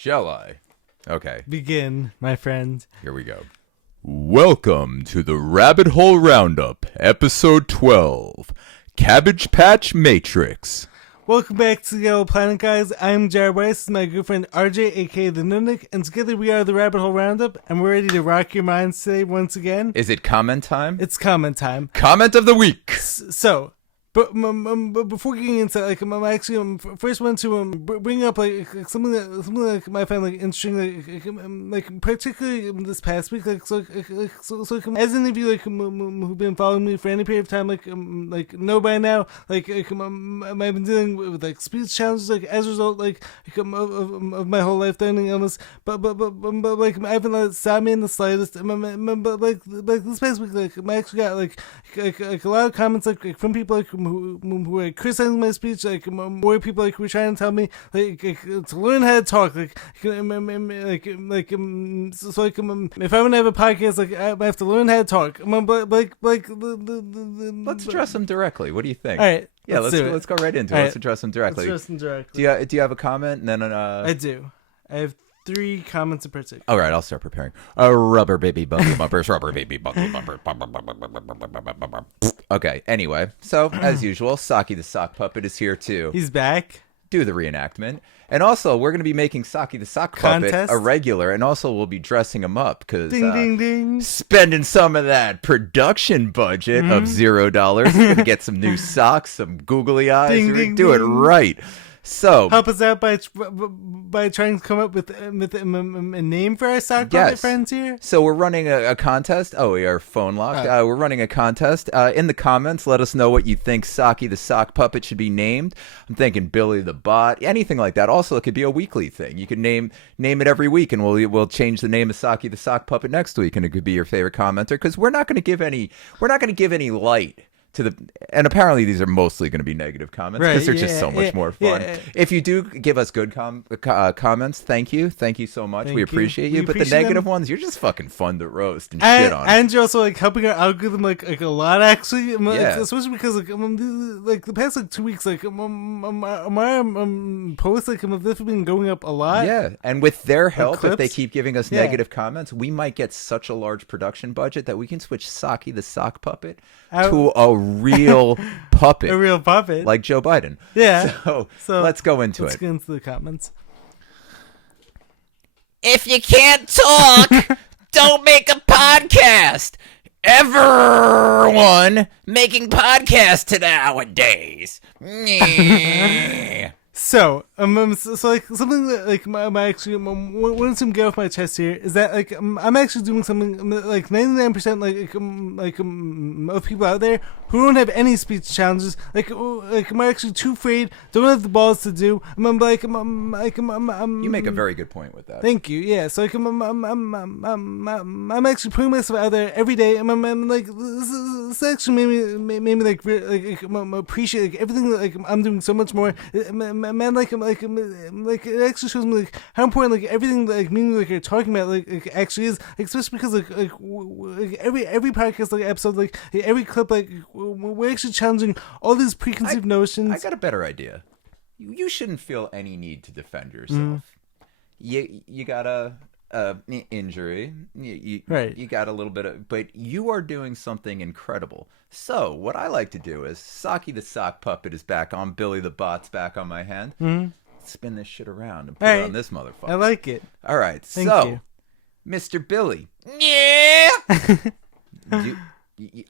Shall I? Okay. Begin, my friend. Here we go. Welcome to the Rabbit Hole Roundup, Episode 12, Cabbage Patch Matrix. Welcome back to the Yellow Planet, guys. I'm Jared Weiss. This is my good friend RJ, aka the Nunic, and together we are the Rabbit Hole Roundup, and we're ready to rock your minds today once again. Is it comment time? It's comment time. Comment of the week. But before getting into I actually first want to bring up something that I find interesting, particularly this past week, as any of you who've been following me for any period of time know by now, I've been dealing with speech challenges as a result of my whole life learning illness, but I haven't let it stop me in the slightest. But this past week, I actually got a lot of comments from people who were criticizing my speech, more people who were trying to tell me to learn how to talk, if I want to have a podcast, I have to learn how to talk. Let's address them directly. What do you think? All right, yeah, let's go right into it. Let's address them directly. Do you have a comment? And then I do. I have 3 comments in particular. All right, I'll start preparing. Rubber baby buggy bumpers, rubber baby buggy bumper. Okay, anyway, so as usual, Saki the sock puppet is here to He's back. Do the reenactment. And also, we're going to be making Saki the sock puppet a regular, and also we'll be dressing him up because spending some of that production budget of $0. We're going to get some new socks, some googly eyes. We're going to do it right. So help us out by trying to come up with a name for our sock puppet friends here. So we're running a contest. Oh, we are phone locked. We're running a contest. In the comments, let us know what you think Saki the sock puppet should be named. I'm thinking Billy the bot, anything like that. Also, it could be a weekly thing. You could name it every week, and we'll change the name of Saki the sock puppet next week, and it could be your favorite commenter because we're not going to give any light to the, and apparently these are mostly going to be negative comments because they're just so much more fun. If you do give us good comments, thank you so much. We appreciate you. But the negative ones, you're just fucking fun to roast and shit on. And you're also helping our algorithm a lot actually. Especially because the past 2 weeks my posts have been going up a lot. Yeah, and with their help, if they keep giving us negative comments, we might get such a large production budget that we can switch Saki the sock puppet to a real puppet. A real puppet. Like Joe Biden. Yeah. So let's go into Let's get into the comments. If you can't talk, don't make a podcast. Everyone making podcasts nowadays. So something that my actually wanted to get off my chest here is that I'm actually doing something 99% of people out there who don't have any speech challenges am actually too afraid, don't have the balls to do. You make a very good point with that. Thank you. Yeah. So I'm actually putting myself out there every day. This actually made me appreciate everything I'm doing so much more. Man, it actually shows me how important everything you're talking about actually is, especially because every podcast episode every clip we're actually challenging all these preconceived notions. I got a better idea. You shouldn't feel any need to defend yourself. You got a injury. You got a little bit of, but you are doing something incredible. So what I like to do is Saki the sock puppet is back on, Billy the bot's back on my hand. Spin this shit around and put it on this motherfucker. I like it. All right. Thank you. Mr. Billy. Yeah.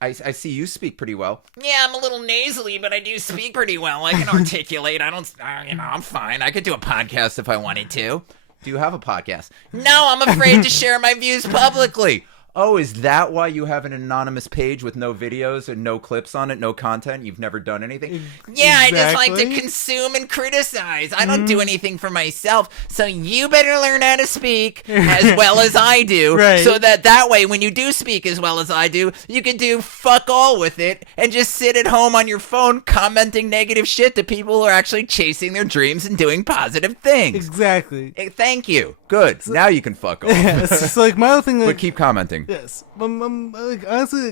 I see you speak pretty well. Yeah, I'm a little nasally, but I do speak pretty well. I can articulate. I'm fine. I could do a podcast if I wanted to. Do you have a podcast? No, I'm afraid to share my views publicly. Oh, is that why you have an anonymous page with no videos and no clips on it, no content? You've never done anything? Yeah, I just like to consume and criticize. I don't do anything for myself, so you better learn how to speak as well as I do, so that way when you do speak as well as I do, you can do fuck all with it and just sit at home on your phone commenting negative shit to people who are actually chasing their dreams and doing positive things. Exactly. Thank you. Good. So, now you can fuck off. Yeah, it's my other thing. But keep commenting. Yes. Like, honestly,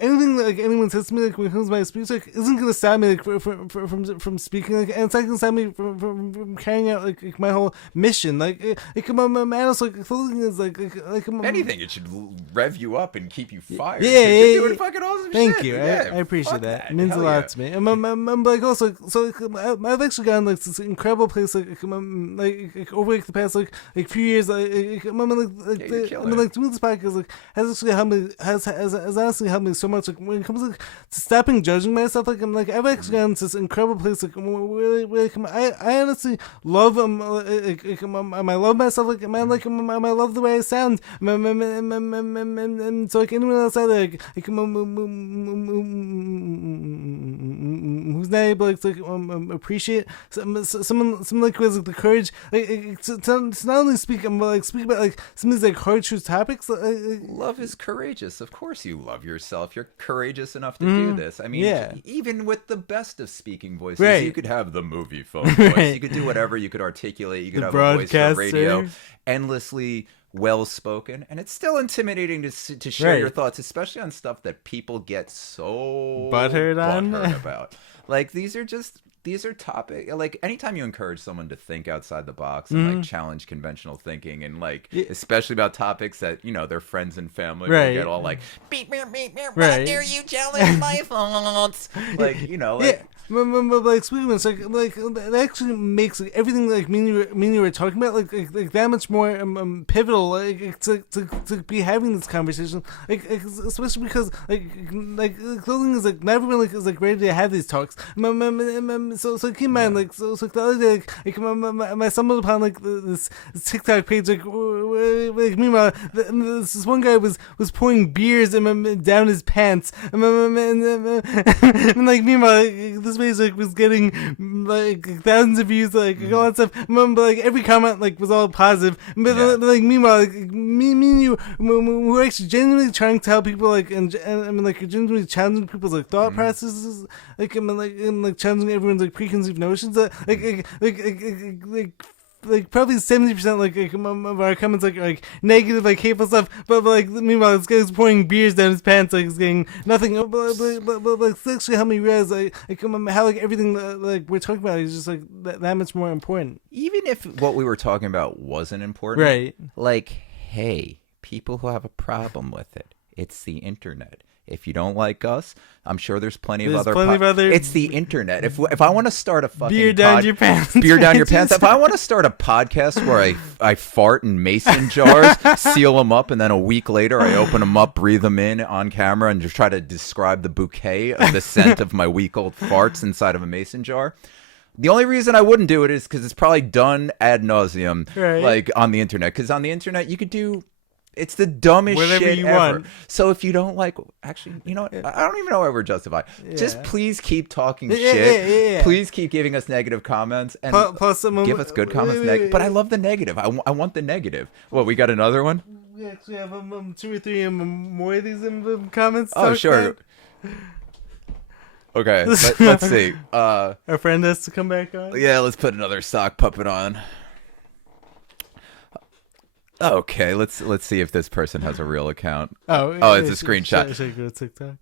anything that anyone says to me when it comes to my speech isn't gonna stop me from speaking, and it's not gonna stop me from carrying out my whole mission. I'm honest, clothing is anything. It should rev you up and keep you fired. Yeah, you're doing fucking awesome Thank shit. you. Yeah, I appreciate that. It means a Hell lot yeah. to me. I'm also I've actually gone this incredible place over the past few years. You're killing it. Doing this podcast has actually helped me has honestly helped me so much. When it comes to stopping judging myself, I've actually gone to this incredible place where I honestly love I love myself. I love the way I sound. And so anyone else out there who's not able to appreciate someone with the courage to not only speak about some of these hard truth topics. Love is courageous. Of course you love yourself. You're courageous enough to do this. I mean, even with the best of speaking voices, you could have the movie phone voice. You could do whatever. You could articulate. You could have a voice for radio. Endlessly well-spoken, and it's still intimidating to share your thoughts, especially on stuff that people get so butthurt about. These are topics. Anytime you encourage someone to think outside the box and challenge conventional thinking, and especially about topics that their friends and family will get all beep, beep, beep, beep, how dare you challenge my thoughts? Speaking of that actually makes everything me and you were talking about that much more pivotal to be having this conversation, especially because clothing is not everyone is ready to have these talks. So keep in mind the other day I stumbled upon this TikTok page meanwhile this one guy was pouring beers down his pants and meanwhile this page was getting thousands of views, all that stuff. But every comment was all positive. But meanwhile, me and you, we're actually genuinely trying to help people and genuinely challenging people's thought processes, challenging everyone's preconceived notions. Probably 70% of our comments are negative, hateful stuff. But meanwhile, this guy's pouring beers down his pants, he's getting nothing. But it's actually helped me realize how everything we're talking about is just that much more important. Even if what we were talking about wasn't important, right? Hey, people who have a problem with it, it's the internet. If you don't like us, I'm sure there's plenty of other. It's the internet. If I want to start a fucking beer down your pants, If I want to start a podcast where I fart in mason jars, seal them up, and then a week later I open them up, breathe them in on camera, and just try to describe the bouquet of the scent of my week-old farts inside of a mason jar. The only reason I wouldn't do it is because it's probably done ad nauseum, on the internet. Because on the internet you could do. It's the dumbest whatever shit you ever. want. So if you don't actually, you know what? I don't even know why we're justified. Just please keep talking shit. Yeah. Please keep giving us negative comments and plus give us good comments. But I love the negative. I want the negative. What, we got another one? We actually have 2 or 3 more of these comments. Oh, sure. Okay, let's see. Our friend has to come back on. Yeah, let's put another sock puppet on. Okay, let's see if this person has a real account. Oh, it's a screenshot. Should I go to TikTok?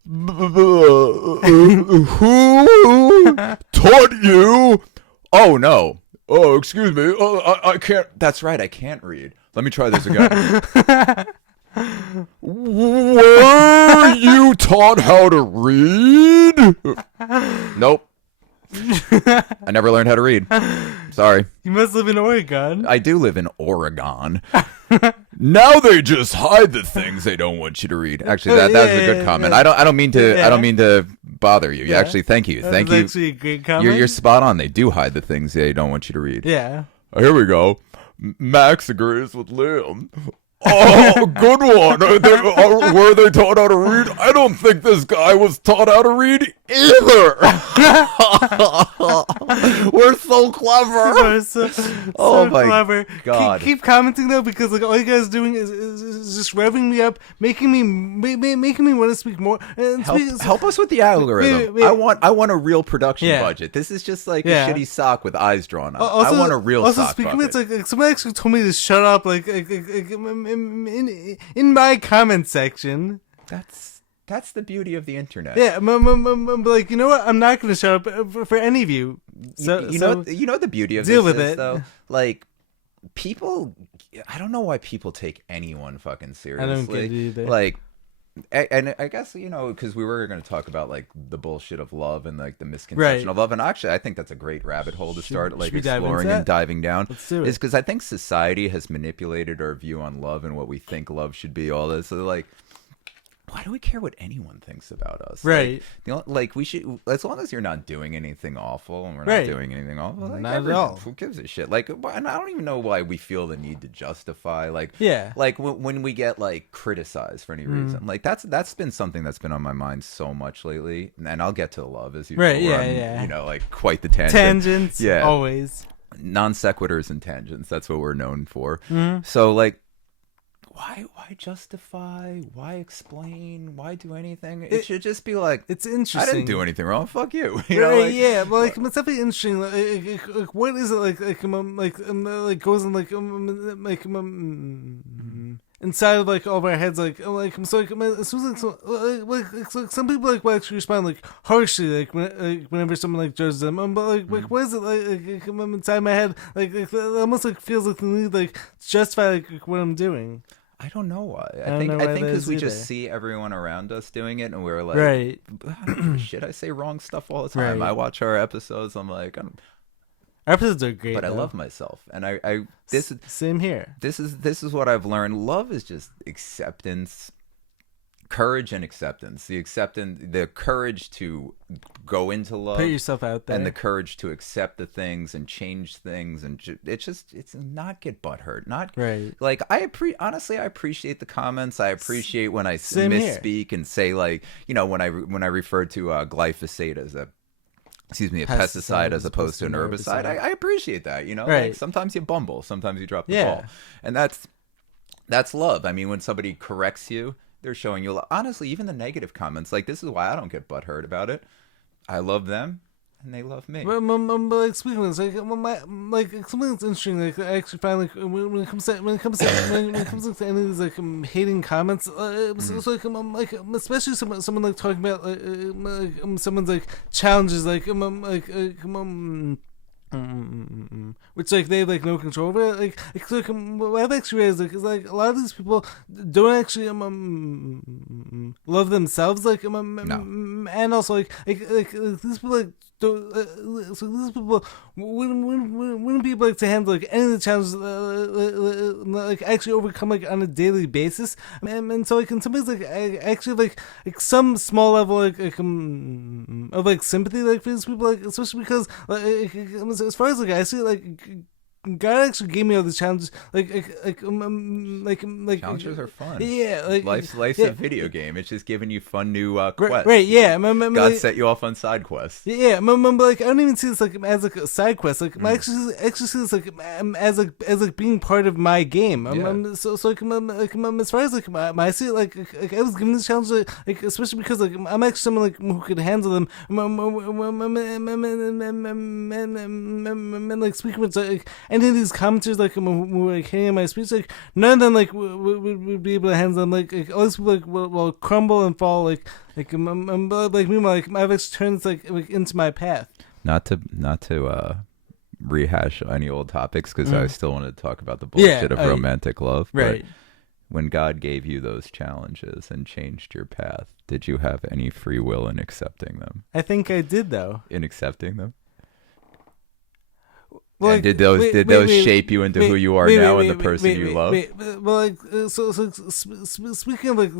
Who taught you? Oh no. Oh, excuse me. Oh, I can't. That's right. I can't read. Let me try this again. Were you taught how to read? Nope. I never learned how to read. Sorry. You must live in Oregon. I do live in Oregon. Now they just hide the things they don't want you to read. Actually, that was a good comment. I don't mean to bother you. Actually, thank you. That's actually a great comment. You're spot on. They do hide the things they don't want you to read. Yeah. Here we go. Max agrees with Liam. Oh, good one. Were they taught how to read? I don't think this guy was taught how to read either. We're so clever. We're so my clever. God. Keep commenting though, because like all you guys doing is just revving me up, making me want to speak more. And Help us with the algorithm. Wait. I want a real production budget. This is just like a shitty sock with eyes drawn on. I want a real sock speaking bucket. of it, like somebody actually told me to shut up, like in my comment section. That's the beauty of the internet. Yeah, like, you know what? I'm not going to shut up for any of you. So you know the beauty of deal this with is, it. though? Like, people, I don't know why people take anyone fucking seriously. I don't get it either. Like, and I guess, because we were going to talk about, like, the bullshit of love and, like, the misconception of love. And actually, I think that's a great rabbit hole to start, like, exploring and diving down. Let's do it. Is because I think society has manipulated our view on love and what we think love should be, all this. So, like, why do we care what anyone thinks about us? Right. Like we should, as long as you're not doing anything awful, and we're not doing anything awful. Like, not at all. Who gives a shit? Like, and I don't even know why we feel the need to justify. Like, like when we get like criticized for any reason. Like that's been something that's been on my mind so much lately. And I'll get to love as usual. Right. Yeah. Like quite the tangent. Tangents. Yeah. Always. Non sequiturs and tangents. That's what we're known for. So like. Why justify? Why explain? Why do anything? It should just be like, it's interesting. I didn't do anything wrong. Fuck you. Yeah, but like it's definitely interesting. Like what is it like goes in inside of like all of our heads, like so as soon as like some people like will actually respond like harshly like whenever someone like judges them, but like what is it like inside my head like it almost like feels like the need like to justify like what I'm doing. I don't know why. I think because we just see everyone around us doing it, and we're like, I don't give a shit. I say wrong stuff all the time. I watch our episodes. I'm like, our episodes are great, but I love myself, and same here. This is what I've learned. Love is just acceptance, courage, and acceptance. The courage to go into love, put yourself out there, and the courage to accept the things and change things, and it's not get butthurt. Not like honestly, I appreciate the comments. I appreciate when I misspeak and say like when I referred to glyphosate as a pesticide as opposed to an herbicide. I appreciate that. Like sometimes you bumble, sometimes you drop the ball, and that's love. I mean, when somebody corrects you, they're showing you love. Honestly, even the negative comments, like this is why I don't get butthurt about it. I love them, and they love me. But like speaking of this, like something that's interesting, like I actually find like when it comes to any of these like hating comments, so like especially someone like talking about like someone's like challenges, like which like they have like no control over it. Like what I've actually realized is like a lot of these people don't actually love themselves, like no. And also like these people like don't, so these people wouldn't be able like to handle like any of the challenges like actually overcome like on a daily basis, and so like in some ways like I actually like some small level of like sympathy like for these people, like especially because like as far as like I see like God actually gave me all these challenges. Challenges are fun. Yeah, like life's a video game. It's just giving you fun new quests. Right. Yeah. God set you off on side quests. Yeah. Like I don't even see this like as like a side quest. Like I actually see this like as being part of my game. So like as far as like I see it like I was given this challenge like especially because like I'm actually someone like who could handle them. Like speaking with like any of these commenters like who were like hating my speech, like none of them like would be able to handle them. Like all these people like will crumble and fall. Like meanwhile like I've actually turned this like into my path. Not to rehash any old topics because I still wanted to talk about the bullshit of romantic love. Right. But when God gave you those challenges and changed your path, did you have any free will in accepting them? I think I did though. In accepting them. Well, like, did those shape you into who you are now and the person you love? Well, like so speaking of like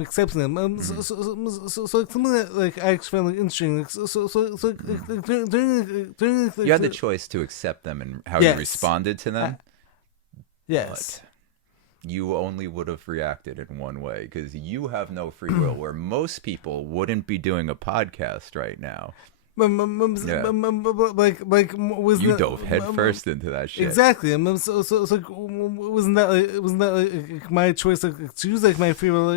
accepting them, so like something that like I actually found like interesting. Like, so during you had the choice to accept them and how you responded to them. Yes. you only would have reacted in one way because you have no free will, where most people wouldn't be doing a podcast right now. Like was You that, dove headfirst into that shit. Exactly. So it's like wasn't that like my choice to choose like my free will?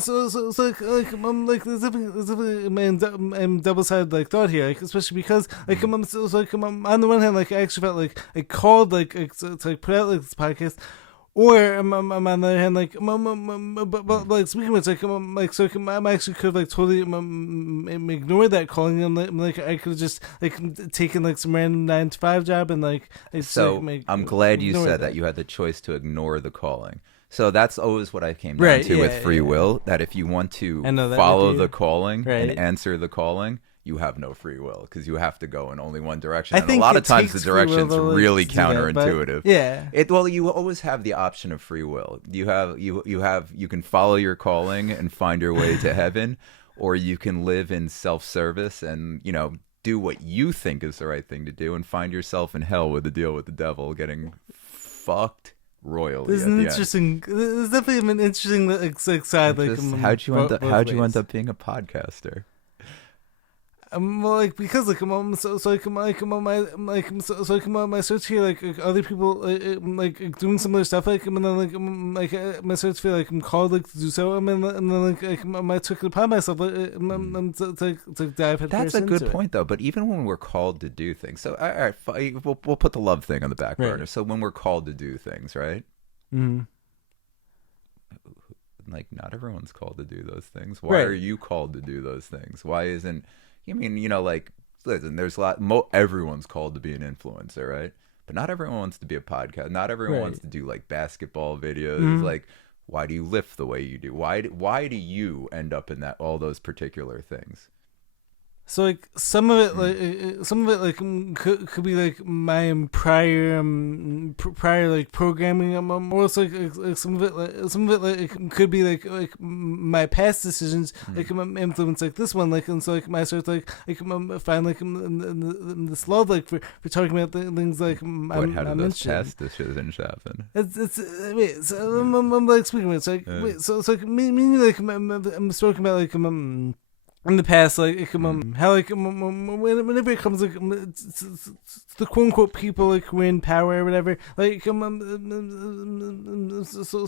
So it's like there's definitely I'm double-sided like thought here, like especially because like so it's like on the one hand like I actually felt like I called like to like put out like this podcast. Or on the other hand, like, but like speaking of which, like so I actually could have like totally ignored that calling, and like I could have just like taken like some random 9-to-5 job and like. So I'm glad you said that you had the choice to ignore the calling. So that's always what I came down to with free will. That if you want to follow the calling and answer the calling, you have no free will because you have to go in only one direction. And a lot of times the direction's really counterintuitive. You always have the option of free will. You can follow your calling and find your way to heaven, or you can live in self-service and, do what you think is the right thing to do and find yourself in hell with the deal with the devil, getting fucked royally. There's definitely an interesting side. How'd you end up being a podcaster? Well, like because like my search here like other people like doing similar stuff like and then like my search feel like I'm called like to do so and then like I took it upon myself to dive head. That's a good point though. But even when we're called to do things, so all right, we'll put the love thing on the back burner. So when we're called to do things, right? Mm-hmm. Like not everyone's called to do those things. Why are you called to do those things? Why isn't? I mean, like, listen, there's a lot. Everyone's called to be an influencer, right? But not everyone wants to be a podcast. Not everyone wants to do like basketball videos. Mm-hmm. Like, why do you lift the way you do? Why do you end up in all those particular things? So like some of it like could be like my prior like programming. Also like some of it like could be like my past decisions like influence like this one like and so like my sort of like find like this love like for talking about things like how did those past decisions happen? It's wait so I'm like speaking of it. So like wait so like me like I'm talking about like in the past, like how like whenever it comes like the quote unquote people like who are in power or whatever, like so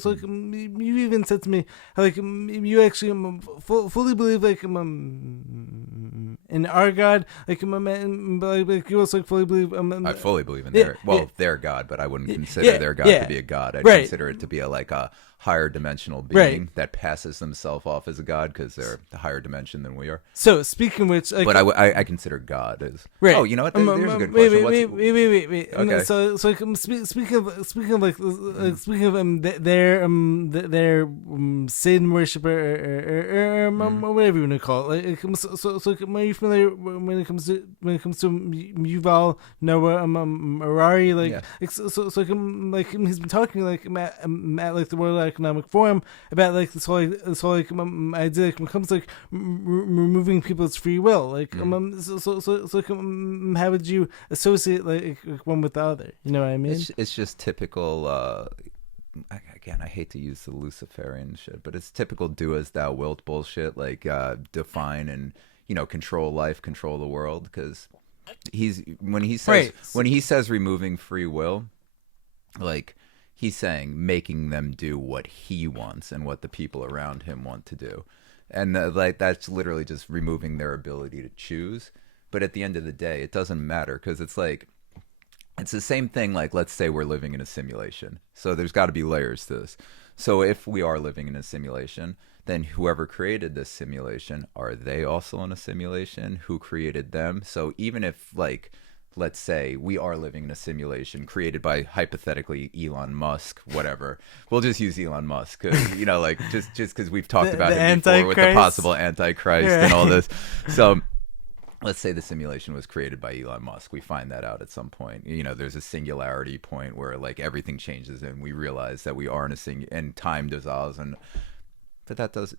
like you even said to me how like you actually fully believe like in our God, like you also like fully believe I fully believe in their God, but I wouldn't consider their God to be a God. I'd consider it to be a higher dimensional being that passes themselves off as a god because they're a higher dimension than we are. So speaking of which, like, but I consider God as oh, you know what? There's a good question. Wait. Okay. So speaking of their Satan worship or whatever you want to call it. So are you familiar when it comes to Yuval Noah Harari? Like so like he's been talking like at like the World Economic Forum about like this whole idea like when it comes to like removing people's free will, like how would you associate like one with the other? You know what I mean? It's just typical. Again, I hate to use the Luciferian shit, but it's typical "do as thou wilt" bullshit. Like define and control life, control the world. Because when he says removing free will, like. He's saying making them do what he wants and what the people around him want to do. And like that's literally just removing their ability to choose. But at the end of the day, it doesn't matter because it's like it's the same thing. Like, let's say we're living in a simulation. So there's got to be layers to this. So if we are living in a simulation, then whoever created this simulation, are they also in a simulation? Who created them? So even if like... let's say we are living in a simulation created by hypothetically Elon Musk, whatever. We'll just use Elon Musk because like just because we've talked about him before with the possible Antichrist and all this. So let's say the simulation was created by Elon Musk. We find that out at some point. There's a singularity point where like everything changes and we realize that we are in and time dissolves and But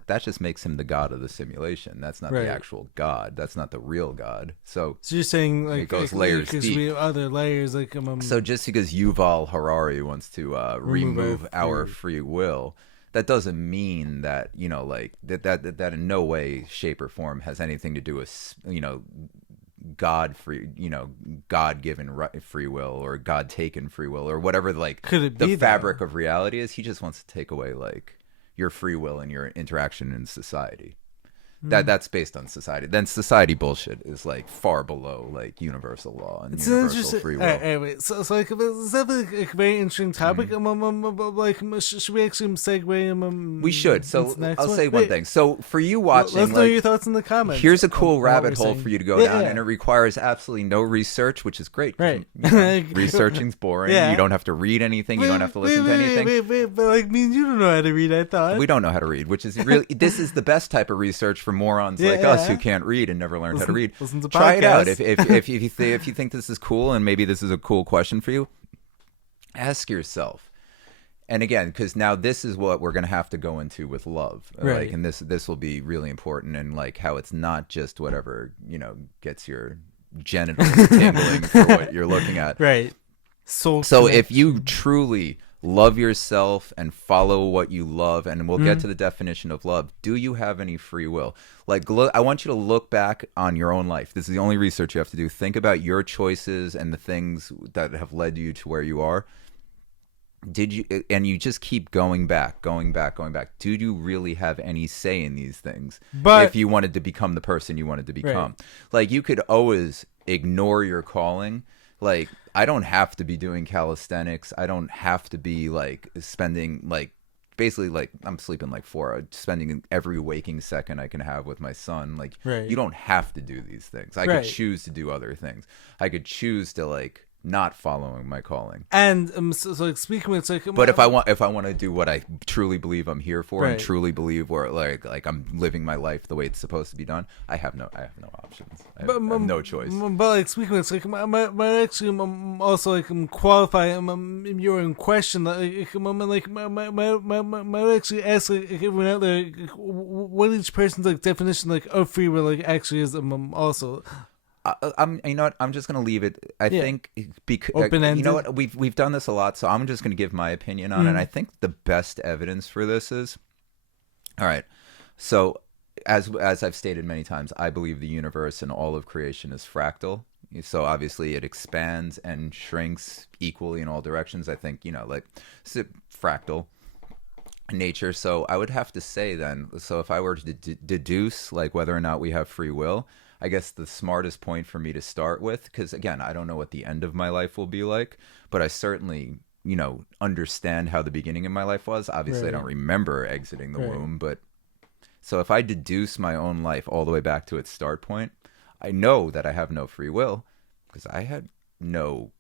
that just makes him the god of the simulation. That's not the actual god. That's not the real god. So you're saying like it goes layers deep. We have other layers like so just because Yuval Harari wants to remove our free will, that doesn't mean that like that in no way, shape, or form has anything to do with God given free will or God taken free will or whatever. Like the fabric of reality is. He just wants to take away like your free will and your interaction in society. That's based on society. Then society bullshit is like far below like universal law and universal free will. Anyway, so like it's definitely a very interesting topic. Like should we actually segue? We should. So I'll say one thing. So for you watching, let's know your thoughts in the comments. Here's a cool rabbit hole for you to go down, and it requires absolutely no research, which is great. Right. Researching's boring. You don't have to read anything. You don't have to listen to anything. But like, you don't know how to read. I thought we don't know how to read, which is really this is the best type of research for morons like us who can't read and never learned how to read. Try it out. If you think this is cool and maybe this is a cool question for you, ask yourself. And again, because now this is what we're going to have to go into with love, like, and this will be really important, and like how it's not just whatever gets your genitals tingling for what you're looking at, right? So if you truly love yourself and follow what you love, and we'll get to the definition of love. Do you have any free will? Like, I want you to look back on your own life. This is the only research you have to do. Think about your choices and the things that have led you to where you are. And you just keep going back. Do you really have any say in these things? But if you wanted to become the person you wanted to become, like, you could always ignore your calling. Like, I don't have to be doing calisthenics. I don't have to be like spending like basically like I'm sleeping like 4 hours, spending every waking second I can have with my son. Like, you don't have to do these things. I could choose to do other things. I could choose to like not following my calling. And so like speaking, it's like. But if I want to do what I truly believe I'm here for, and truly believe where like I'm living my life the way it's supposed to be done, I have no options. I have no choice. But like speaking, it's like might actually also like qualify you're in question. Like might actually ask like everyone out there what each person's like definition like of free will like actually is also. You know what? I'm just gonna leave it. I think because open-ended. You know what? We've done this a lot, so I'm just gonna give my opinion on it. And I think the best evidence for this is, all right. So as I've stated many times, I believe the universe and all of creation is fractal. So obviously it expands and shrinks equally in all directions. I think like it's fractal nature. So I would have to say then. So if I were to deduce like whether or not we have free will. I guess the smartest point for me to start with, because again, I don't know what the end of my life will be like, but I certainly, understand how the beginning of my life was. Obviously, I don't remember exiting the womb, but so if I deduce my own life all the way back to its start point, I know that I have no free will because I had no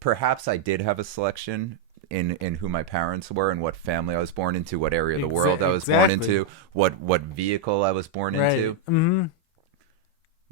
perhaps I did have a selection in who my parents were and what family I was born into, what area of the world I was born into, what vehicle I was born into. Mm-hmm.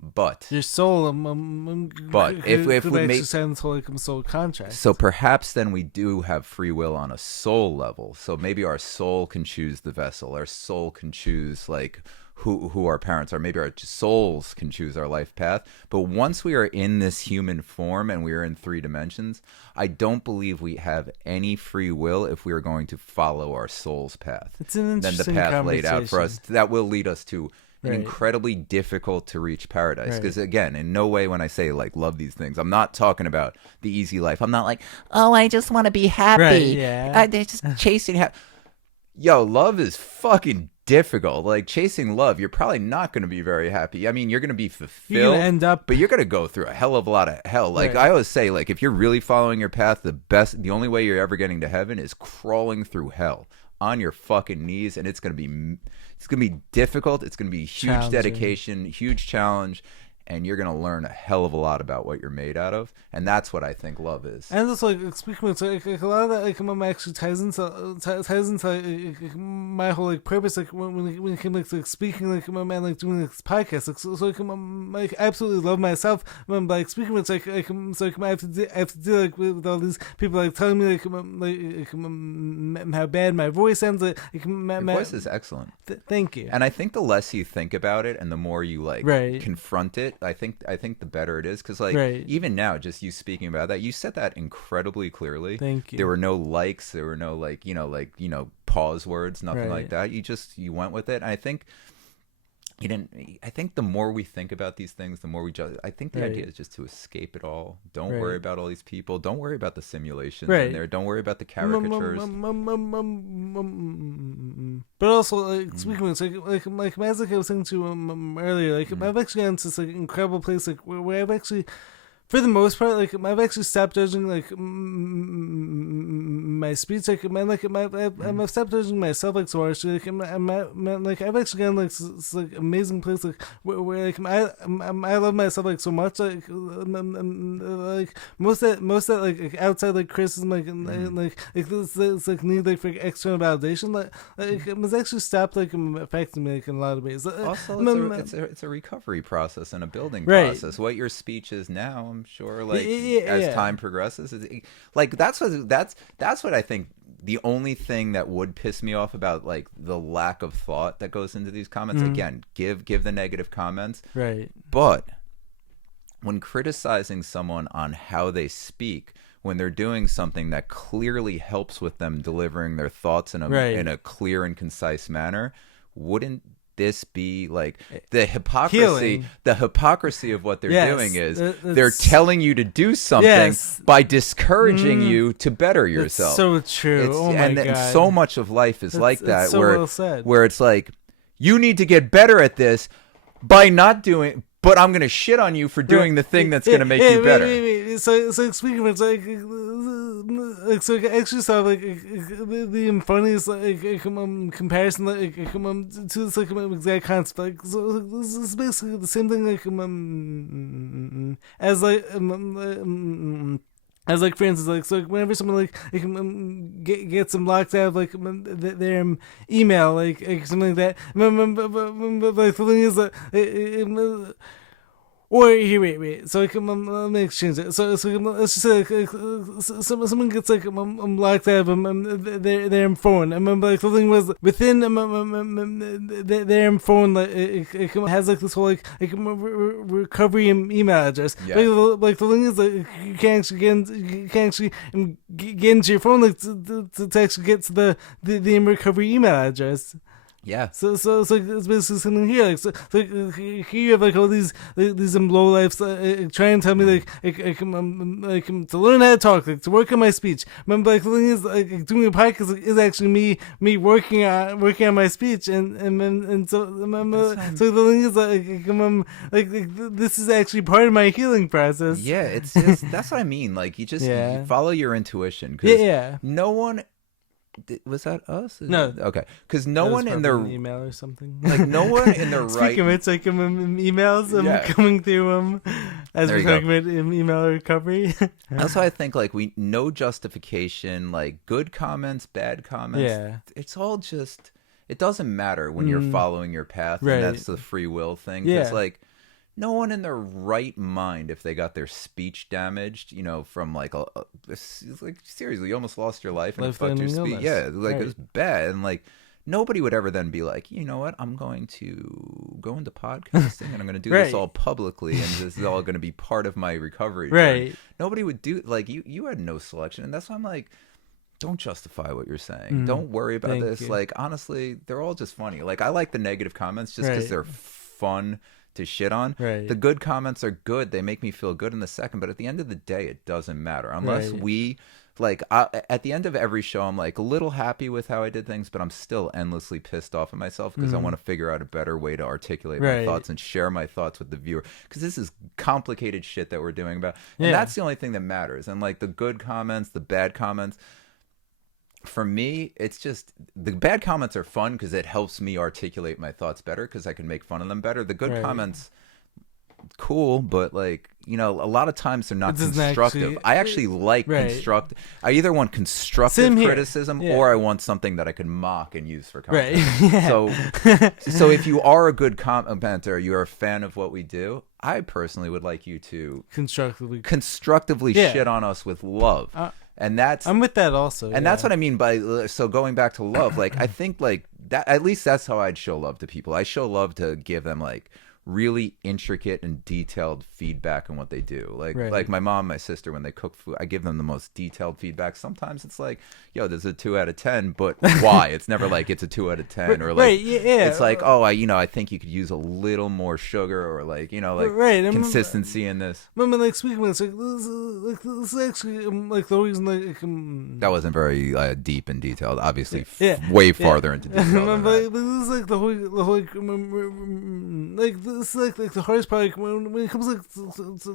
But your soul, but if we make soul contract, so perhaps then we do have free will on a soul level. So maybe our soul can choose the vessel. Our soul can choose like who our parents are. Maybe our souls can choose our life path. But once we are in this human form and we are in 3 dimensions, I don't believe we have any free will if we are going to follow our soul's path. It's an interesting then the path laid out for us that will lead us to an incredibly difficult to reach paradise. Because again, in no way when I say like love these things, I'm not talking about the easy life. I'm not like, oh, I just want to be happy. They're just chasing Yo, love is fucking difficult. Like chasing love, you're probably not going to be very happy. I mean, you're going to be fulfilled, you're gonna end up, but you're going to go through a hell of a lot of hell. Like I always say, like if you're really following your path, the only way you're ever getting to heaven is crawling through hell on your fucking knees, and it's going to be difficult. It's going to be huge dedication, huge challenge. and you're gonna learn a hell of a lot about what you're made out of, and that's what I think love is. And it's like speaking of like a lot of that actually ties into my whole purpose when it came to speaking and doing this podcast. So I absolutely love myself. Speaking with I have to deal with all these people telling me how bad my voice sounds. Your voice is excellent. Thank you. And I think the less you think about it and the more you confront it, I think the better it is. Because even now, just you speaking about that, you said that incredibly clearly. Thank you. There were no likes, there were no pause words, nothing like that. You went with it. And I think I think the more we think about these things, the more we judge. I think the idea is just to escape it all. Don't worry about all these people. Don't worry about the simulations in there. Don't worry about the caricatures. But also, speaking of as I was saying to earlier, I've actually gotten to this incredible place where I've actually, for the most part, I've actually stopped judging my speech. I've stopped judging myself so harshly. I've actually gotten this amazing place where I love myself so much. Most of that outside criticism this need for external validation it was actually stopped affecting me in a lot of ways. Also, it's a recovery process and a building process. What your speech is now, I'm sure as time progresses, that's what I think. The only thing that would piss me off about the lack of thought that goes into these comments, again, give the negative comments, but when criticizing someone on how they speak, when they're doing something that clearly helps with them delivering their thoughts in a clear and concise manner, wouldn't this be the hypocrisy? Healing. The hypocrisy of what they're doing is they're telling you to do something by discouraging you to better yourself. That's so true. And so much of life is like that, so well said. Where it's you need to get better at this by not doing. But I'm gonna shit on you for doing the thing that's gonna make you better. So speaking of so I actually saw the funniest comparison to this exact concept. So this is basically the same thing as for instance, so whenever someone gets them locked out of their email, something like that. The thing is or here, wait. So let me exchange it. So let's just say someone gets locked out of their phone. I remember the thing was within their phone, it has this whole recovery email address. Yeah. The thing is you can't actually get into your phone to actually get to the recovery email address. Yeah. So it's basically something here. Here you have all these low lives trying to tell me to learn how to talk, to work on my speech. Remember, the thing is, doing a podcast is actually me working on my speech, and so remember, so the thing is, this is actually part of my healing process. Yeah, it's just that's what I mean. You follow your intuition. Cause no one. Was that us? No. Okay. Because no one in their email or something. No one in their right. Speaking of it, emails coming through as we're talking about email recovery. That's why I think no justification, good comments, bad comments. Yeah. It's all just it doesn't matter when you're following your path, right. and that's the free will thing. Yeah. Because no one in their right mind, if they got their speech damaged, from seriously, you almost lost your life and it fucked your speech. Yeah, right. It was bad, and nobody would ever then be you know what, I'm going to go into podcasting and I'm going to do this all publicly, and this is all going to be part of my recovery. Right. Nobody would do you had no selection, and that's why I'm don't justify what you're saying. Don't worry about this. You. Honestly, they're all just funny. I like the negative comments just because they're fun to shit on. Right. The good comments are good. They make me feel good in the second, but at the end of the day, it doesn't matter unless we at the end of every show, I'm a little happy with how I did things, but I'm still endlessly pissed off at myself because I want to figure out a better way to articulate my thoughts and share my thoughts with the viewer, because this is complicated shit that we're doing about, and that's the only thing that matters. And the good comments, the bad comments, for me, it's just the bad comments are fun because it helps me articulate my thoughts better because I can make fun of them better. The good comments, cool, but like, you know, a lot of times they're not It doesn't constructive. actually- I actually like Right. constructive. I either want constructive Same here. criticism Yeah. or I want something that I can mock and use for Right. content. Yeah. So if you are a good commenter, you're a fan of what we do, I personally would like you to constructively Yeah. shit on us with love. And that's I'm with that also. and that's what I mean by so going back to love. Like I think like that at least that's how I'd show love to people. I show love to give them like really intricate and detailed feedback on what they do. Like my mom, my sister, when they cook food, I give them the most detailed feedback. Sometimes it's like, yo, there's a 2 out of 10, but why? It's never like it's a 2 out of 10 or like it's like, oh, I think you could use a little more sugar or like, you know, like consistency in this. Like speaking of this is actually like the reason that wasn't very deep and detailed. Obviously, way farther into detail. But this is like the whole like this is like the hardest part when it comes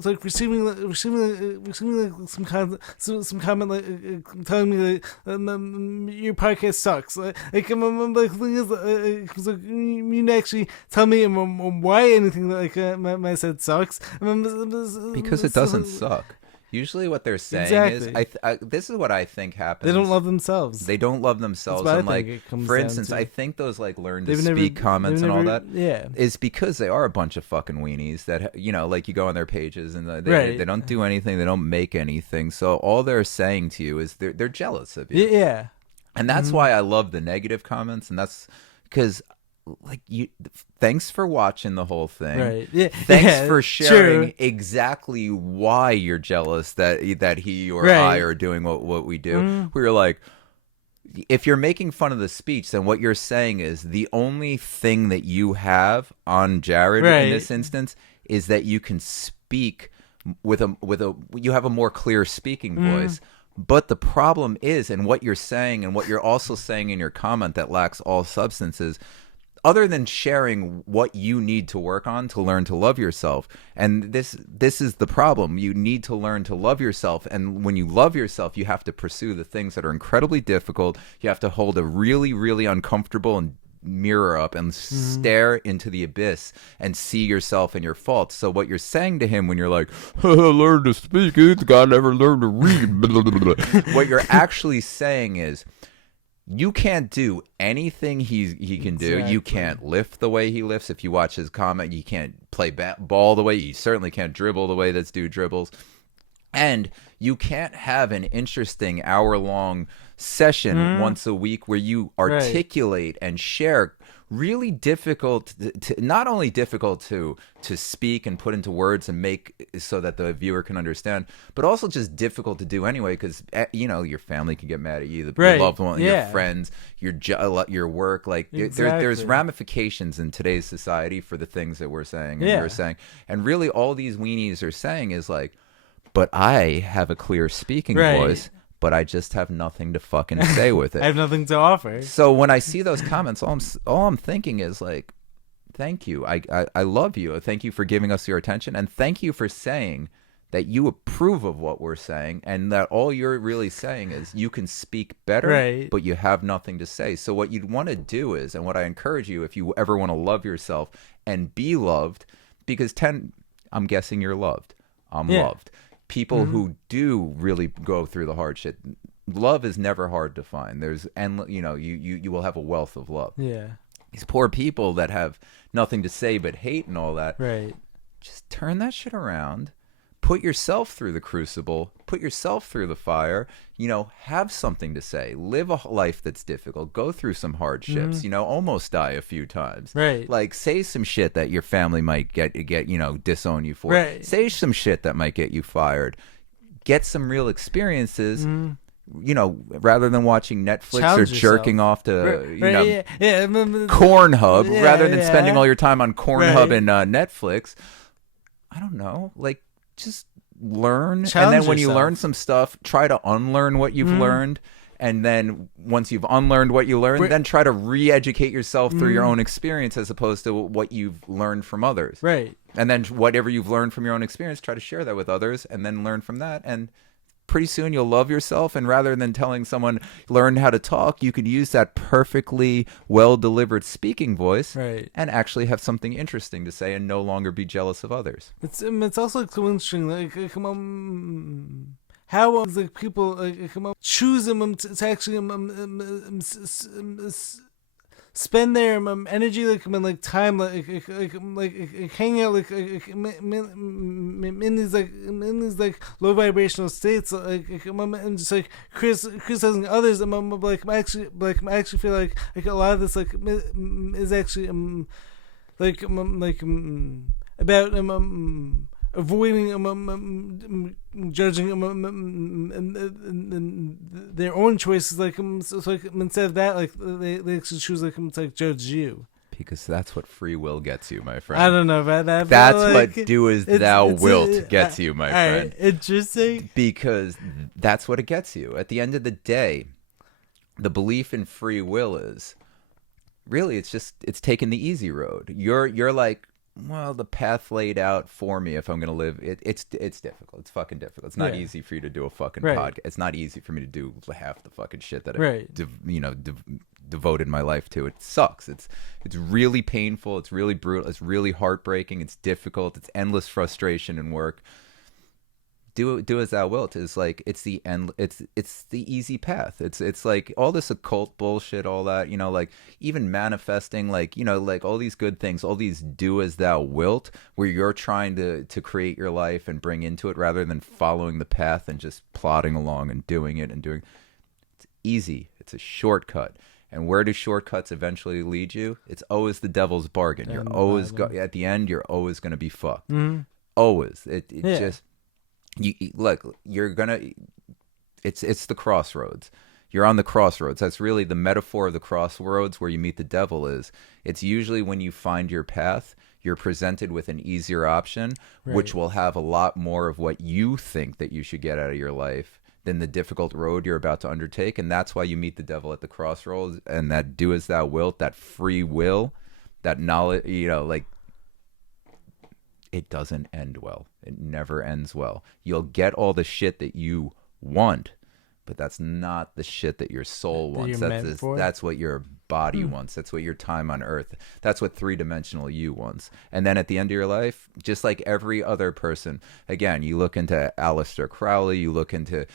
like receiving like some comment like telling me like your podcast sucks. Like the thing is like you actually tell me why anything like I said sucks because it doesn't suck. Usually what they're saying is, this is what I think happens. They don't love themselves. And like, for instance, I think those like learn to speak comments and all that is because they are a bunch of fucking weenies that, you know, like you go on their pages and they don't do anything. They don't make anything. So all they're saying to you is they're jealous of you. Yeah. And that's why I love the negative comments. And that's because like thanks for watching the whole thing. Right. Yeah. Thanks for sharing exactly why you're jealous that he or I are doing what we do. We're like, if you're making fun of the speech, then what you're saying is the only thing that you have on Jared in this instance is that you can speak with you have a more clear speaking voice. But the problem is, and what you're saying and what you're also saying in your comment that lacks all substances, other than sharing what you need to work on to learn to love yourself. And this is the problem. You need to learn to love yourself. And when you love yourself, you have to pursue the things that are incredibly difficult. You have to hold a really, really uncomfortable and mirror up and stare into the abyss and see yourself and your faults. So what you're saying to him when you're like, learn to speak, it's God never learned to read. What you're actually saying is, you can't do anything he can do. You can't lift the way he lifts. If you watch his comment, you can't play ball the way. You certainly can't dribble the way this dude dribbles. And you can't have an interesting hour-long session once a week where you articulate and share really difficult to not only difficult to speak and put into words and make so that the viewer can understand, but also just difficult to do anyway, because you know your family can get mad at you, your loved one, your friends, your work. Like there's ramifications in today's society for the things that we're saying and you're saying, and really all these weenies are saying is like, but I have a clear speaking voice, but I just have nothing to fucking say with it. I have nothing to offer. So when I see those comments, all I'm thinking is like, thank you. I love you. Thank you for giving us your attention. And thank you for saying that you approve of what we're saying and that all you're really saying is you can speak better, but you have nothing to say. So what you'd want to do is, and what I encourage you, if you ever want to love yourself and be loved, because I'm guessing you're loved. I'm loved. People who do really go through the hard shit, love is never hard to find. You will have a wealth of love. Yeah. These poor people that have nothing to say but hate and all that. Right. Just turn that shit around. Put yourself through the crucible. Put yourself through the fire. You know, have something to say. Live a life that's difficult. Go through some hardships. You know, almost die a few times. Right. Like, say some shit that your family might get disown you for. Right. Say some shit that might get you fired. Get some real experiences. You know, rather than watching Netflix Challenge or jerking yourself. off to Pornhub. Cornhub, rather than spending all your time on Cornhub and Netflix. I don't know, like, just learn. Challenge and then when you yourself. learn some stuff, try to unlearn what you've learned. And then once you've unlearned what you learned, then try to re-educate yourself through your own experience as opposed to what you've learned from others. Right. And then whatever you've learned from your own experience, try to share that with others and then learn from that. And pretty soon you'll love yourself, and rather than telling someone learn how to talk, you can use that perfectly well delivered speaking voice and actually have something interesting to say and no longer be jealous of others. It's also like so interesting, like how like people choose to actually spend their energy like time like hanging out in these low vibrational states and just like criticizing others. I actually feel like a lot of this is actually about avoiding judging their own choices, so instead of that, they actually choose to judge you. Because that's what free will gets you, my friend. I don't know about that. That's what do as thou wilt gets you, my friend. Right, interesting. Because that's what it gets you. At the end of the day, the belief in free will is really it's taking the easy road. You're like, well, the path laid out for me if I'm going to live, it's difficult. It's fucking difficult. It's not easy for you to do a fucking podcast. It's not easy for me to do half the fucking shit that I devoted my life to. It sucks. It's really painful. It's really brutal. It's really heartbreaking. It's difficult. It's endless frustration and work. Do as thou wilt is like it's the easy path. It's like all this occult bullshit, all that, like even manifesting, like all these good things, all these do as thou wilt, where you're trying to create your life and bring into it rather than following the path and just plodding along and doing it. It's easy. It's a shortcut. And where do shortcuts eventually lead you? It's always the devil's bargain. You're always at the end. You're always gonna be fucked. Mm-hmm. Always. Just. You're gonna. It's the crossroads. You're on the crossroads. That's really the metaphor of the crossroads where you meet the devil. It's usually when you find your path, you're presented with an easier option, which will have a lot more of what you think that you should get out of your life than the difficult road you're about to undertake. And that's why you meet the devil at the crossroads. And that do as thou wilt, that free will, that knowledge, it doesn't end well. It never ends well. You'll get all the shit that you want, but that's not the shit that your soul wants. That's what your body wants. That's what your time on earth. That's what three-dimensional you wants. And then at the end of your life, just like every other person, again, you look into Aleister Crowley, you look into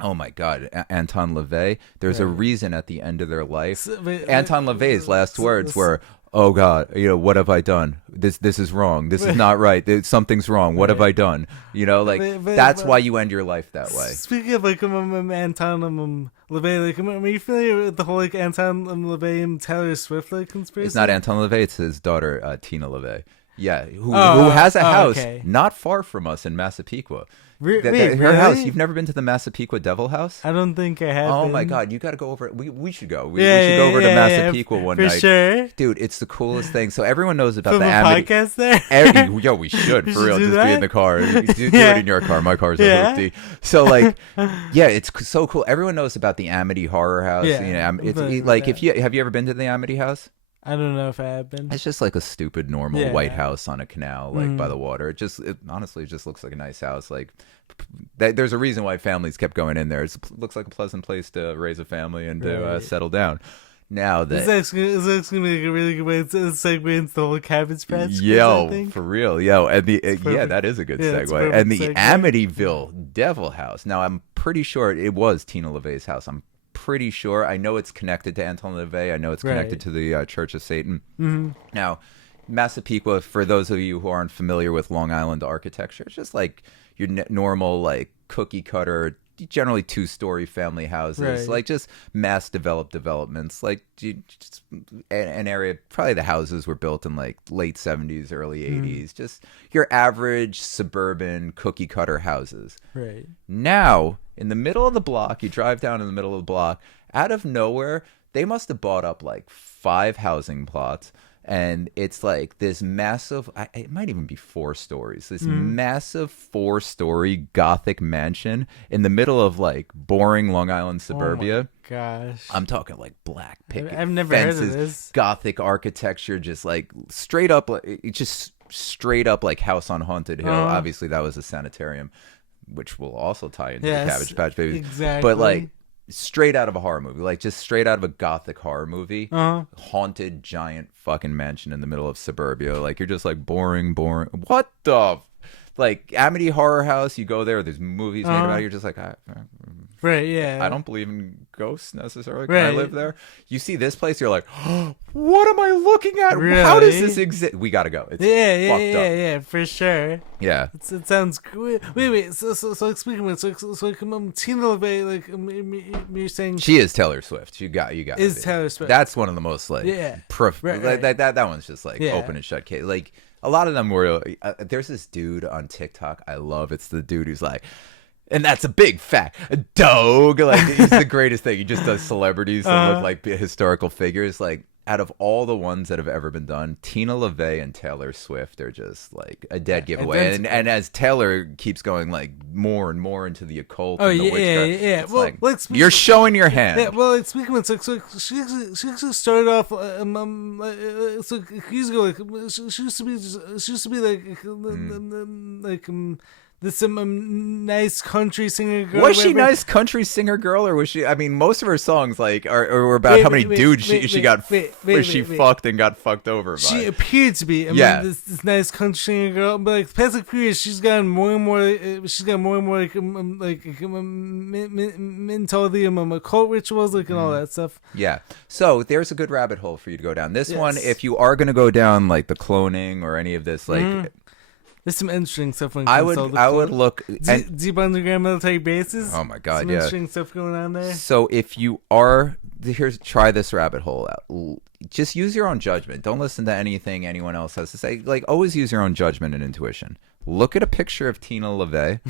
oh my God, Anton LaVey. There's a reason at the end of their life. Anton LaVey's last words were, "Oh God, what have I done? This is wrong. This is not right. Something's wrong. What have I done?" That's why you end your life that way. Speaking of Anton LaVey, are you familiar with the whole Anton LaVey and Taylor Swift conspiracy? It's not Anton LaVey. It's his daughter Tina LaVey. Yeah, who has a house not far from us in Massapequa. Her house. You've never been to the Massapequa Devil House? I don't think I have. Oh my God, you got to go over. We should go. We should go over to Massapequa one night. For sure, dude. It's the coolest thing. So everyone knows about the podcast there. We should for real. Just be in the car. Do it in your car. My car's a hoopty. So it's so cool. Everyone knows about the Amity Horror House. Yeah, have you ever been to the Amity House? I don't know if I have been. It's just like a stupid normal white house on a canal, by the water. It honestly just looks like a nice house. There's a reason why families kept going in there. It looks like a pleasant place to raise a family and to settle down. Now that is that gonna be a really good way to segue into the whole Cabbage Patch. For real, and that is a good segue. And the Amityville Devil House. Now I'm pretty sure it was Tina LaVey's house. I'm pretty sure. I know it's connected to Anton LaVey. I know it's connected to the Church of Satan. Mm-hmm. Now, Massapequa, for those of you who aren't familiar with Long Island architecture, it's just like your normal cookie cutter, generally 2-story family houses, just mass developed developments, just an area. Probably the houses were built in late 70s, early 80s, just your average suburban cookie cutter houses. Right now, in the middle of the block, you drive down in the middle of the block, out of nowhere, they must have bought up 5 housing plots. And it's this massive, it might even be 4 stories, this massive 4-story Gothic mansion in the middle of boring Long Island suburbia. Oh my gosh. I'm talking black picket I've never fences, heard of this. Gothic architecture, just straight up, House on Haunted Hill. Obviously, that was a sanitarium. which will also tie into the Yes, Cabbage Patch Babies. exactly. But like straight out of a horror movie, like just straight out of a gothic horror movie. Haunted giant fucking mansion in the middle of suburbia. Like you're just like boring. What the? Like Amity Horror House, you go there. There's movies made about it. You're just like, right, yeah. I don't believe in ghosts necessarily. Can I live there? You see this place, you're like, oh, what am I looking at? Really? How does this exist? We gotta go. It's fucked up. Yeah, for sure. Yeah. It sounds good. Wait. So like speaking of it, so like Tina LaVey, like you're saying She is Taylor Swift. You got. Is Taylor Swift. That's one of the most like right. That one's just like open and shut case. Like a lot of them were. There's this dude on TikTok I love. It's the dude who's like, and that's a big fat dog. Like he's the greatest thing. He just does celebrities that look like historical figures. Like out of all the ones that have ever been done, Tina LaVey and Taylor Swift are just like a dead giveaway. And as Taylor keeps going like more and more into the occult, and the witchcraft, Well, like, you're showing your hand. Yeah, well, like speaking of it, so she actually started off so years ago. Like she used to be like this nice country singer girl. Was she nice country singer girl, or was she? I mean, most of her songs like are about how many dudes she got fucked and got fucked over by. She appeared to be. I mean, this nice country singer girl, but like the past like few years, she's gotten more and more. Into all the occult rituals, like and all that stuff. Yeah. So there's a good rabbit hole for you to go down. This one, if you are going to go down like the cloning or any of this, like. There's some interesting stuff when I would look deep underground military bases. Oh my god, some interesting stuff going on there. So if you are try this rabbit hole out. Just use your own judgment. Don't listen to anything anyone else has to say. Like always use your own judgment and intuition. Look at a picture of Tina LaVey.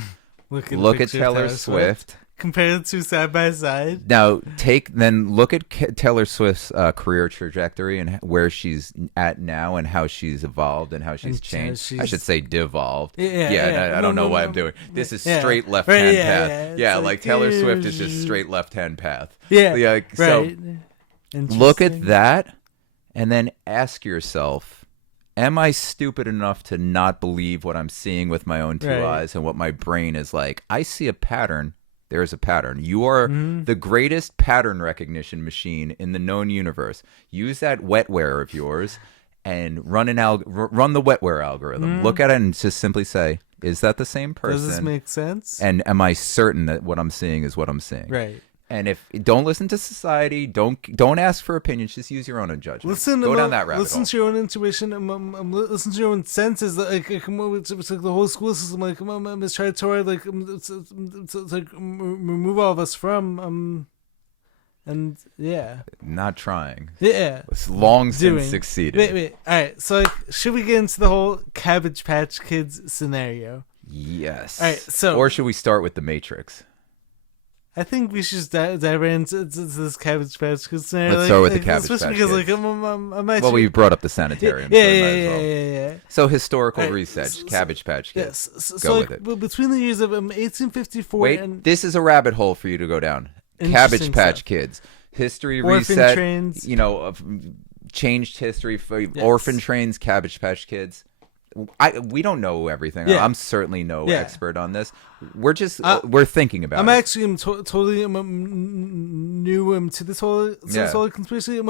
Look at Taylor Swift. Compare the two side by side. Now look at Taylor Swift's career trajectory and where she's at now and how she's evolved and how she's changed. I should say devolved. I don't know why I'm doing. This is straight left hand path. Yeah, like Taylor Swift is just straight left hand path. Yeah. So look at that and then ask yourself, am I stupid enough to not believe what I'm seeing with my own two eyes and what my brain is like? I see a pattern. There is a pattern. You are the greatest pattern recognition machine in the known universe. Use that wetware of yours and run the wetware algorithm. Look at it and just simply say, is that the same person? Does this make sense? And am I certain that what I'm seeing is what I'm seeing? Right. And if don't listen to society, don't ask for opinions. Just use your own judgment. Go down that rabbit hole. Listen to your own intuition. Listen to your own senses. Like it's like the whole school system. Like is trying to like remove all of us from. And not trying. Yeah, it's long since succeeded. Wait. All right. So like, should we get into the whole Cabbage Patch Kids scenario? Yes. All right. So, or should we start with the Matrix? I think we should dive into this Cabbage Patch Kids scenario. Let's start with the Cabbage Patch Especially because, Kids. I'm actually... Well, we brought up the sanitarium. Yeah. So historical research, Cabbage Patch Kids. Yes. Go with it. Between the years of 1854 Wait, this is a rabbit hole for you to go down. Cabbage Patch Kids. History Orphan reset. Trains. Changed history for Orphan Trains, Cabbage Patch Kids. We don't know everything. Yeah. I'm certainly no expert on this. We're just we're thinking about it. I'm actually totally new to this whole conspiracy. I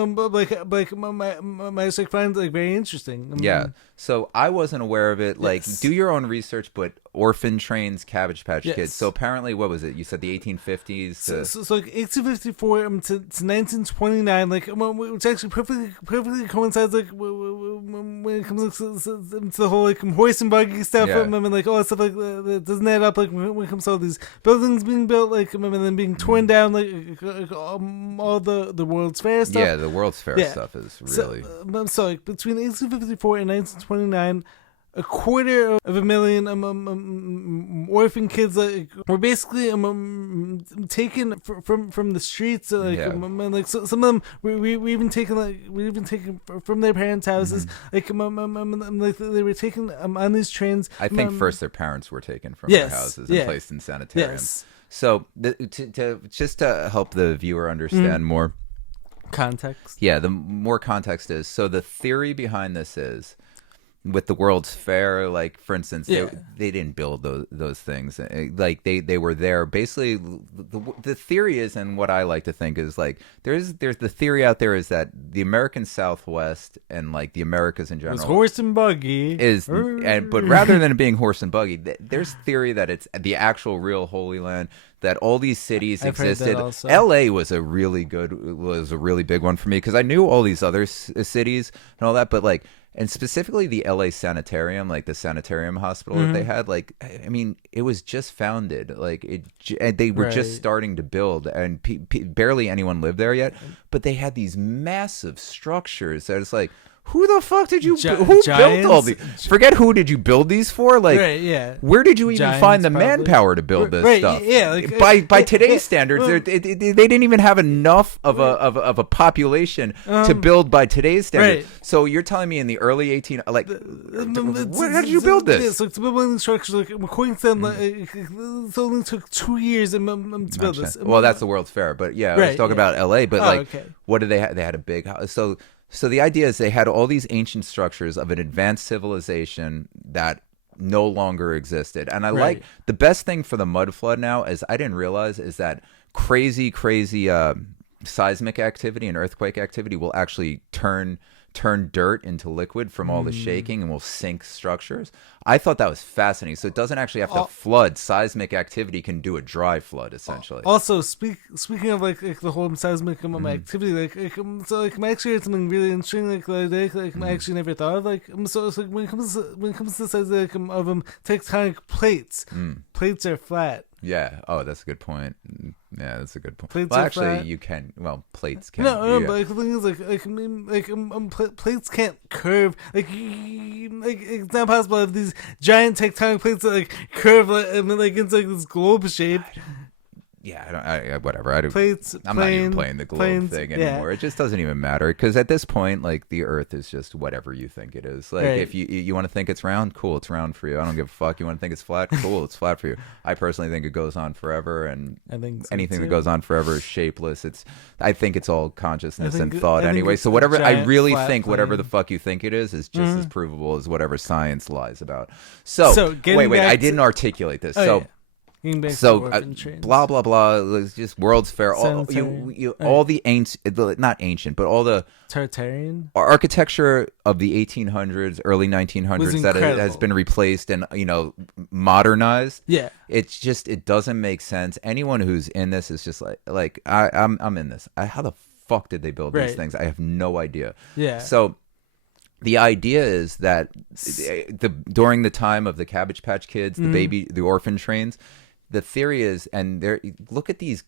just find it very interesting. So I wasn't aware of it. Like, do your own research, but Orphan Trains, Cabbage Patch Kids. So apparently, what was it? You said the 1850s. So like 1854 to 1929. Like, which actually perfectly coincides. Like when it comes to the whole like horse and buggy stuff, and like all that stuff. Like that doesn't add up. Like when it comes to all these buildings being built, like and then being torn down, like all the World's Fair stuff. Yeah, the World's Fair stuff is really. So like between 1854 and 1929. 250,000 orphan kids were basically taken from the streets. Like so, some of them we even taken from their parents' houses. Like they were taken on these trains. I think first their parents were taken from their houses and placed in sanitariums. So to help the viewer understand more context. Yeah, the more context is, so the theory behind this is with the World's Fair, like for instance, Yeah. they didn't build those things. Like they were there. Basically, the theory is, and what I like to think is like there's the theory out there is that the American Southwest and like the Americas in It general was horse and buggy. but rather than it being horse and buggy, there's theory that it's the actual real Holy Land. That all these cities I've heard existed. that also. LA was a really big one for me because I knew all these other cities and all that, but like, and specifically the LA sanitarium, like the sanitarium hospital that they had, like, I mean, it was just founded, like and they were just starting to build, and barely anyone lived there yet, but they had these massive structures that it's like, who the fuck did you? Who built all these? Forget who did you build these for? Like, where did you even find the manpower to build this stuff? Yeah, like, by today's standards, they didn't even have enough of a population to build by today's standards. So you're telling me in the early 18, like, how did you build this? Yeah, so to build one of these structures, like according to them, it only took 2 years to build this. Well, that's the World's Fair, but I was talking about LA. But what did they have? They had a big house. So the idea is they had all these ancient structures of an advanced civilization that no longer existed. And I like the best thing for the mud flood now is I didn't realize is that crazy seismic activity and earthquake activity will actually turn dirt into liquid from all the shaking and will sink structures. I thought that was fascinating. So it doesn't actually have to flood. Seismic activity can do a dry flood, essentially. Also, speaking of like the whole seismic activity, so I actually heard something really interesting like the other day. Like I actually never thought of so it's like when it comes to the size of tectonic plates, plates are flat. Yeah. Oh, that's a good point. Yeah, that's a good point. Plates well, are actually, flat. you can. Well, plates can. No, but like, the thing is, plates can't curve. Like, it's not possible to have these giant tectonic plates that like curve like into like this globe shape. Yeah, whatever. Plates, I'm not even playing the globe thing anymore. It just doesn't even matter because at this point, like the Earth is just whatever you think it is. Like if you want to think it's round, cool, it's round for you. I don't give a fuck. You want to think it's flat, cool, it's flat for you. I personally think it goes on forever, and I think so anything too. that goes on forever is shapeless. I think it's all consciousness and thought anyway. So whatever I really think, whatever the fuck you think it is just as provable as whatever science lies about. So wait, I didn't articulate this. So blah blah blah. It's just World's Fair. All the ancient, not ancient, but all the Tartarian architecture of the 1800s, early 1900s that has been replaced and modernized. Yeah, it's just it doesn't make sense. Anyone who's in this is just like I'm in this. How the fuck did they build these things? I have no idea. Yeah. So the idea is that during the time of the Cabbage Patch Kids, the orphan trains. The theory is, and look at these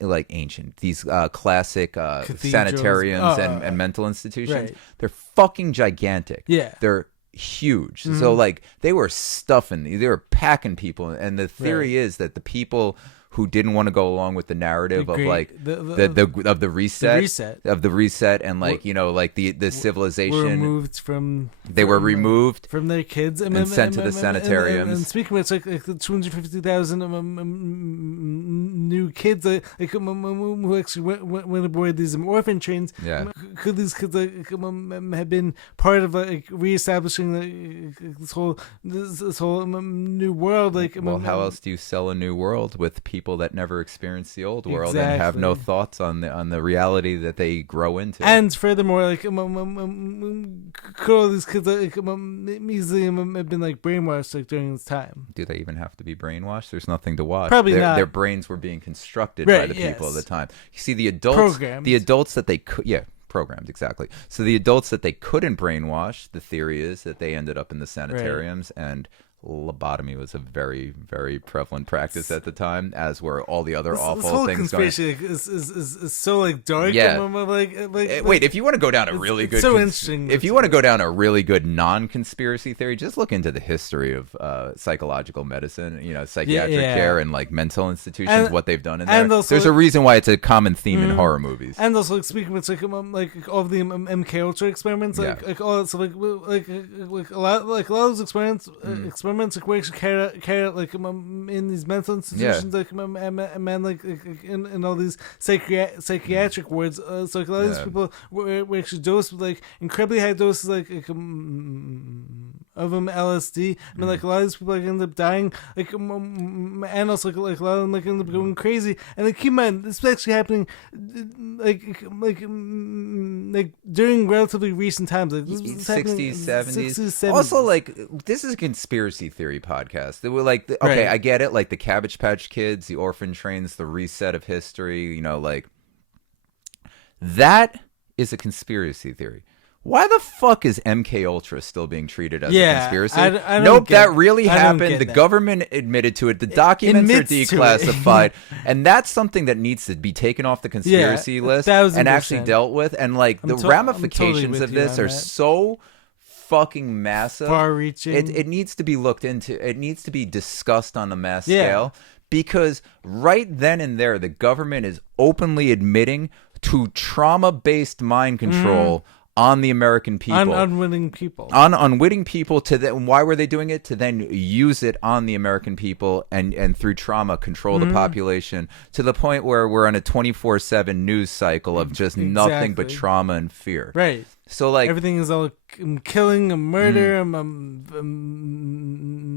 like ancient, these classic sanitariums and mental institutions. Right. They're fucking gigantic. Yeah, they're huge. So like they were they were packing people, and the theory is that the people who didn't want to go along with the narrative of like the reset and like like the civilization they were removed from their kids and sent to the sanitariums. And speaking of it's like the 250,000 new kids who actually went aboard these orphan trains. Yeah, could these kids have been part of like reestablishing this whole new world? Like, well, how else do you sell a new world with people that never experienced the old world and have no thoughts on the reality that they grow into? And furthermore, like could all these kids easily have been like brainwashed like during this time? Do they even have to be brainwashed? There's nothing to watch. Probably not. Their brains were being constructed by the people of the time. You see, the adults that they could, programmed, exactly. So the adults that they couldn't brainwash, the theory is that they ended up in the sanitariums and lobotomy was a very, very prevalent practice at the time, as were all the other awful this whole things conspiracy going. Is so like dark. Yeah. Wait, if you want to go down a really good, so interesting. If you want to go down a really good non-conspiracy theory, just look into the history of psychological medicine, psychiatric care and like mental institutions, what they've done in there. And also, there's a reason why it's a common theme in horror movies. And also, like, speaking of like all of the MK Ultra experiments, like all so like a lot of those experiments experiments like where actually carry out like in these mental institutions, like and like in all these psychiatric wards. So like a lot of these people were actually dosed with like incredibly high doses like of LSD. I mean, like a lot of these people like end up dying, like and also like a lot of them like end up going crazy. And like keep in mind, this is actually happening like during relatively recent times, like this was 60s, 70s. 70s. Also, like, this is a conspiracy theory podcast. They were like, okay, I get it, like the Cabbage Patch Kids, the Orphan Trains, the reset of history, you know, like, that is a conspiracy theory. Why the fuck is MK Ultra still being treated as a conspiracy? I Nope, that really happened. The government admitted to it. The documents are declassified. And that's something that needs to be taken off the conspiracy list and actually dealt with. And like the ramifications of this are so fucking massive. Far-reaching. It needs to be looked into. It needs to be discussed on a mass scale. Because right then and there, the government is openly admitting to trauma-based mind control on the American people, on unwitting people, why were they doing it? To then use it on the American people and through trauma control the population to the point where we're on a 24/7 news cycle of just nothing but trauma and fear. Right. So like everything is all killing, murder,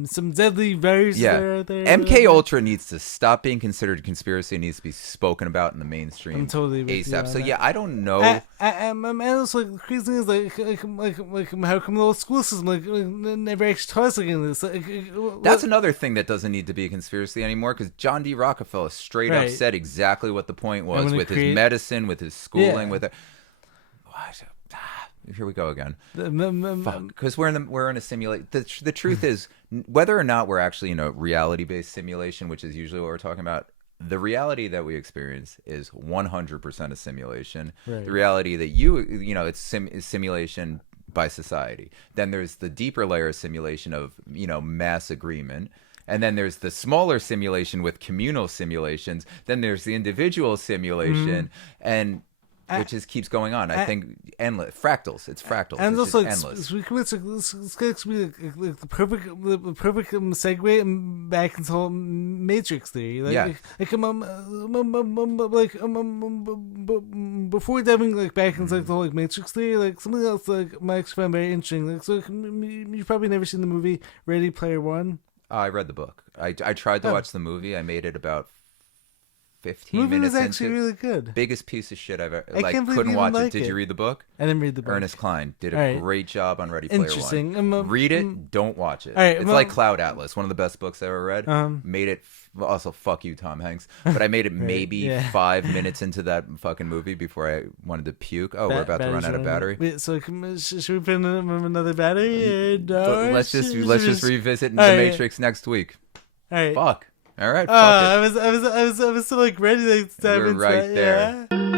some deadly viruses there. MK Ultra needs to stop being considered a conspiracy. It needs to be spoken about in the mainstream. I'm totally with ASAP. So that. I don't know. And also like, the crazy thing is like how come the old school system never actually taught us again this. That's another thing that doesn't need to be a conspiracy anymore because John D. Rockefeller straight up said exactly what the point was with his medicine, with his schooling, with it. What? Here we go again. Because we're in a simulation. The truth is, whether or not we're actually in a reality-based simulation, which is usually what we're talking about, the reality that we experience is 100% a simulation. Right. The reality that it's simulation by society. Then there's the deeper layer of simulation of mass agreement. And then there's the smaller simulation with communal simulations. Then there's the individual simulation, and which keeps going on. I think endless fractals. It's fractals. And it's also, endless. It's the perfect segue back into whole Matrix theory. Before diving back into the whole Matrix theory, something else I actually find very interesting. You've probably never seen the movie Ready Player One. I read the book. I tried to watch the movie. I made it about 15 movie minutes was actually into. really good. Biggest piece of shit I've ever couldn't watch like it. Did you read the book? I didn't read the book. Ernest Cline did a great job on Ready Player One. Interesting. Read it, don't watch it. It's like Cloud Atlas, one of the best books I ever read. Made it also fuck you, Tom Hanks. But I made it maybe 5 minutes into that fucking movie before I wanted to puke. We're about to run out of battery. Wait, so should we put in another battery? Let's just revisit The Matrix next week. All right. Fuck. All right. I was so ready to dive into right that. there. Yeah.